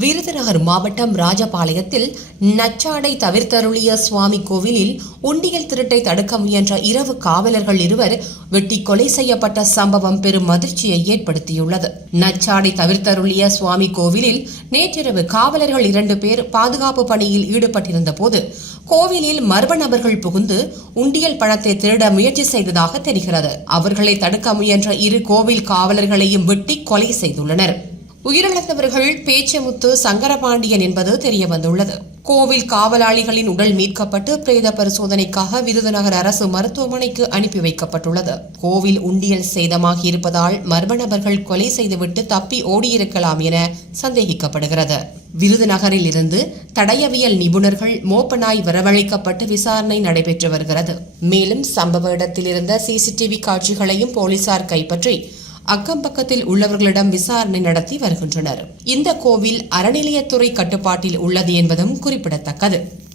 விருதுநகர் மாவட்டம் ராஜபாளையத்தில் நச்சாடை தவிர்த்தருளிய சுவாமி கோவிலில் உண்டியல் திருட்டை தடுக்க முயன்ற இரவு காவலர்கள் இருவர் வெட்டி கொலை செய்யப்பட்ட சம்பவம் பெரும் அதிர்ச்சியை ஏற்படுத்தியுள்ளது. நச்சாடை தவிர்த்தருளிய சுவாமி கோவிலில் நேற்றிரவு காவலர்கள் 2 பேர் பாதுகாப்பு பணியில் ஈடுபட்டிருந்த போது கோவிலில் மர்ம நபர்கள் புகுந்து உண்டியல் பணத்தை திருட முயற்சி செய்ததாக தெரிகிறது. அவர்களை தடுக்க முயன்ற 2 கோவில் காவலர்களையும் வெட்டி கொலை செய்துள்ளனர். உயிரிழந்தவர்கள் பேச்சமுத்து சங்கரபாண்டியன் என்பது தெரியவந்துள்ளது. கோவில் காவலாளிகளின் உடல் மீட்கப்பட்டு பிரேத பரிசோதனைக்காக விருதுநகர் அரசு மருத்துவமனைக்கு அனுப்பி வைக்கப்பட்டுள்ளது. கோவில் உண்டியல் சேதமாகி இருப்பதால் மர்ம நபர்கள் கொலை செய்துவிட்டு தப்பி ஓடியிருக்கலாம் என சந்தேகிக்கப்படுகிறது. விருதுநகரில் இருந்து தடயவியல் நிபுணர்கள் மோப்பனாய் வரவழைக்கப்பட்டு விசாரணை நடைபெற்று வருகிறது. மேலும் சம்பவ இடத்தில் இருந்த சிசிடிவி காட்சிகளையும் போலீசார் கைப்பற்றி அக்கம் பக்கத்தில் உள்ளவர்களிடம் விசாரணை நடத்தி வருகின்றனர். இந்த கோவில் அறநிலையத்துறை கட்டுப்பாட்டில் உள்ளது என்பதும் குறிப்பிடத்தக்கது.